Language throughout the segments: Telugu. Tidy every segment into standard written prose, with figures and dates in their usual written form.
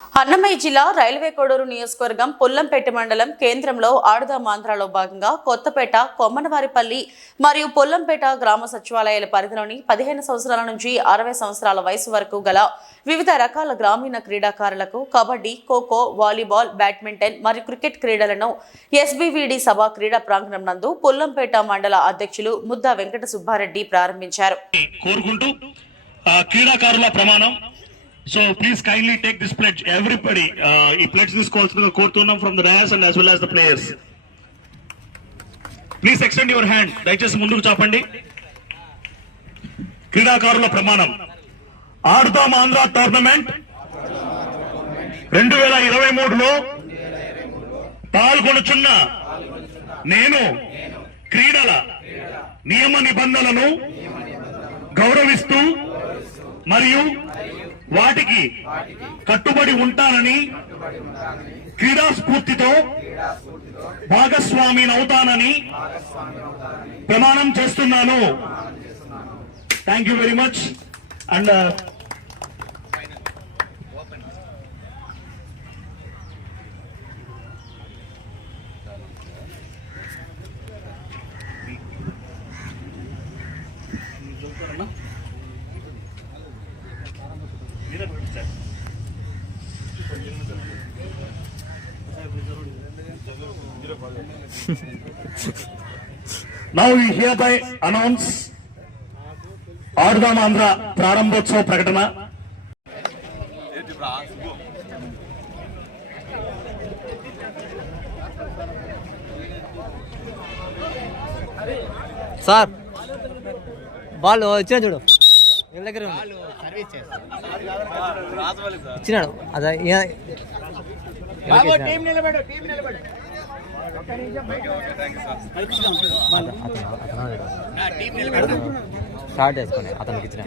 అన్నమయ్య జిల్లా రైల్వే కోడూరు నియోజకవర్గం పుల్లంపేట మండలం కేంద్రంలో ఆడుదాం ఆంధ్రాలో భాగంగా కొత్తపేట కొమ్మనవారిపల్లి మరియు పుల్లంపేట గ్రామ సచివాలయాల పరిధిలోని 15 సంవత్సరాల నుంచి 60 సంవత్సరాల వయసు వరకు గల వివిధ రకాల గ్రామీణ క్రీడాకారులకు కబడ్డీ, ఖోఖో, వాలీబాల్, బ్యాడ్మింటన్ మరియు క్రికెట్ క్రీడలను ఎస్బీవీడీ సభ క్రీడా ప్రాంగణం నందు పుల్లంపేట మండల అధ్యక్షులు ముద్దా వెంకట సుబ్బారెడ్డి ప్రారంభించారు. So please kindly take this pledge. Everybody, he pledge this calls to the courtroom from the dais and as well as the players. Please extend your hand. దయచేసి ముందుకు చాపండి. క్రీడాకారుల ప్రమాణం. ఆడుదాం ఆంధ్ర టోర్నమెంట్ 2023లో పాల్గొనుచున్న నేను క్రీడల నియమ నిబంధనలను గౌరవిస్తూ మరియు వాటికి కట్టుబడి ఉంటానని క్రీడా స్ఫూర్తితో భాగస్వామినవుతానని ప్రమాణం చేస్తున్నాను. Thank you very much. And Now we hereby announce ఆడుదాం ఆంధ్ర ప్రారంభోత్సవ ప్రకటన. సార్ బాల్ వచ్చినా చూడు దగ్గర ఇచ్చినాడు అదే స్టార్ట్ చేసుకోండి అతనికి ఇచ్చిన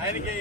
ఆయనకి